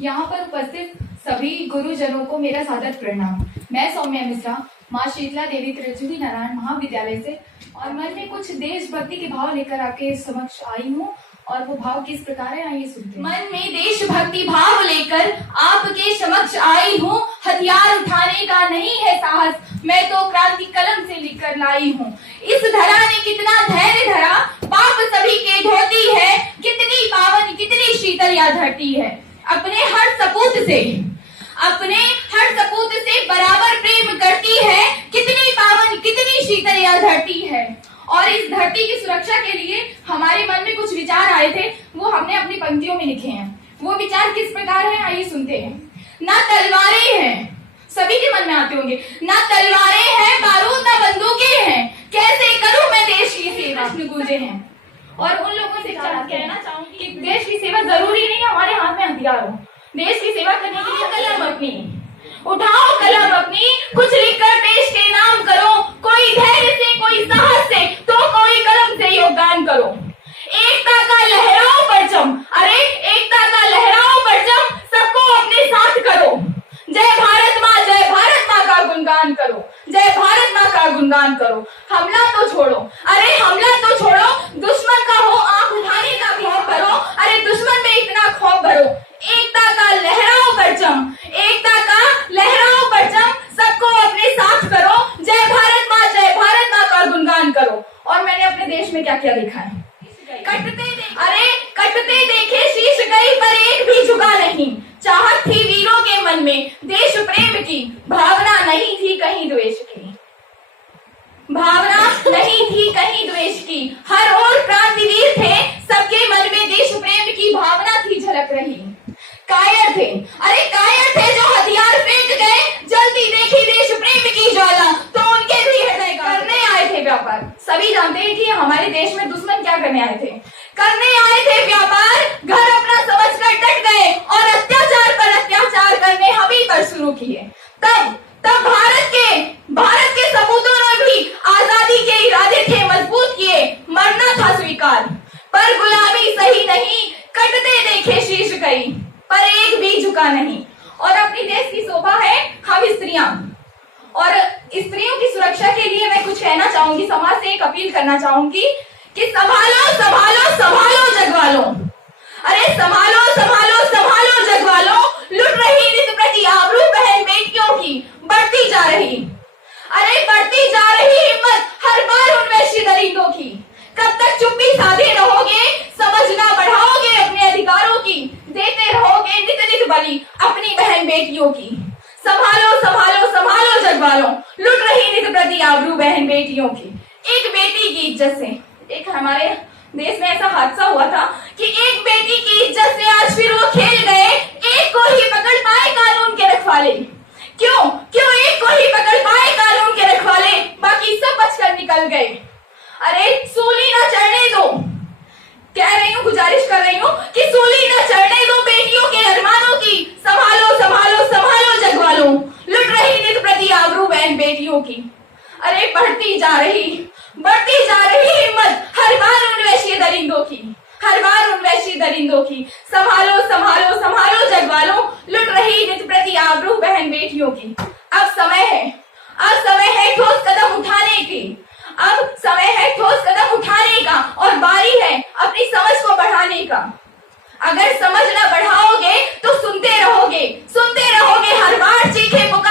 यहाँ पर उपस्थित सभी गुरुजनों को मेरा सादर प्रणाम। मैं सौम्या मिश्रा माँ शीतला देवी त्रिचुली नारायण महाविद्यालय से और मन में कुछ देशभक्ति के भाव लेकर आपके समक्ष आई हूँ और वो भाव किस प्रकार है आइए सुनते हैं। मन में देशभक्ति भाव लेकर आपके समक्ष आई हूँ, हथियार उठाने का नहीं है साहस, मैं तो क्रांति कलम से लिखकर लाई हूँ। इस धरा ने कितना धैर्य धरा, पाप सभी के धोती है, कितनी पावन कितनी शीतल या धरती है। अपने हर सपूत से बराबर प्रेम करती है, कितनी पावन कितनी शीतल या धरती है। और इस धरती की सुरक्षा के लिए हमारे मन में कुछ विचार आए थे, वो हमने अपनी पंक्तियों में लिखे हैं। वो विचार किस प्रकार हैं आइए सुनते हैं। ना तलवारें हैं, सभी के मन में आते होंगे, ना तलवारें हैं बारूद ना बंदूकें हैं, कैसे करूं मैं देश की सेवा गूंजे हैं। और उन लोगों से कहना चाहूंगी कि देश की सेवा जरूरी नहीं है हमारे हाथ में हथियार हो, देश की सेवा करने के लिए कलम अपनी उठाओ, कलम अपनी कुछ लिखकर देश के नाम करो, कोई धैर्य से कोई साहस से तो कोई कलम से योगदान करो। एकता का लहराओ परचम, अरे एकता का लहराओ परचम, सबको अपने साथ करो। जय भारत माँ का गुणगान करो, जय भारत माँ का गुणगान करो। हमला तो छोड़ो, अरे हमला तो छोड़ो, दुश्मन का हो आंख उठाने का खौफ करो, अरे दुश्मन में इतना खौफ भरो। एकता का लहराओ परचम, एकता का लहराओ परचम, सबको अपने साथ करो। जय भारत माँ का गुणगान करो। और मैंने अपने देश में क्या क्या देखा है, कटते देखे शीश गई पर एक भी झुका नहीं। चाहत थी वीरों के मन में देश प्रेम की, भावना नहीं थी कहीं द्वेष की, भावना नहीं थी कहीं द्वेष की। हर ओर क्रांतिवीर थे, सबके मन में देश प्रेम की भावना थी झलक रही। कायर थे, अरे कायर थे जो हथियार फेंक गए, जलती देखी देश प्रेम की ज्वाला तो उनके भी हृदय करने आए थे व्यापार। सभी जानते हैं कि हमारे देश में दुश्मन क्या करने आए थे, करने आए थे व्यापार। घर अपना समझकर डट गए और अत्याचार पर अत्याचार करने हम ही पर शुरू किए। तब भारत के सपूतों ने भी आजादी के इरादे थे मजबूत किए, मरना था स्वीकार पर गुलामी सही नहीं, कटते देखे शीश गई पर एक भी झुका नहीं। और अपनी देश की शोभा है हम स्त्रियां, और स्त्रियों की सुरक्षा के लिए मैं कुछ कहना चाहूंगी, समाज से एक अपील करना चाहूंगी कि संभालो संभालो संभालो जगवालो, अरे संभालो संभालो संभालो जगवालो। लुट रही नित प्रति आबरू बहन बेटियों की बढ़ती जा रही, अरे बढ़ती जा रही हिम्मत हर बार उन वैश्य दरिंदों की। कब तक चुप्पी साधे रहोगे, समझना बढ़ाओगे अपने अधिकारों की, देते रहोगे नित नित बलि अपनी बहन बेटियों की। संभालो संभालो संभालो जगवालो, लुट रही नित प्रति आबरू बहन बेटियों की। एक बेटी की इज्जत से, एक हमारे देश में ऐसा हादसा हुआ था कि एक बेटी की इज्जत से आज फिर वो खेल गए। एक को ही पकड़ पाए कानून के रखवाले, क्यों एक को ही पकड़ पाए कानून के रखवाले, बाकी सब बचकर निकल गए। अरे सूली ना चढ़ने दो, कह रही हूँ, गुजारिश कर रही हूँ कि सूली ना चढ़ने दो बेटियों के अरमानों की। संभालो संभालो संभालो जगवालो, लुट रही नित प्रति आबरू बहन बेटियों की। अरे बढ़ती जा रही हिम्मत हर बार उन वैश्य दरिंदों की, हर बार उन वैश्य दरिंदों की। संभालो संभालो संभालो जगवालो, लुट रही नित प्रति आबरू बहन बेटियों की। अब समय है ठोस कदम उठाने की, अब समय है ठोस कदम उठाने का और बारी है अपनी समझ को बढ़ाने का। अगर समझ न बढ़ाओगे तो सुनते रहोगे हर बार चीखे पुकार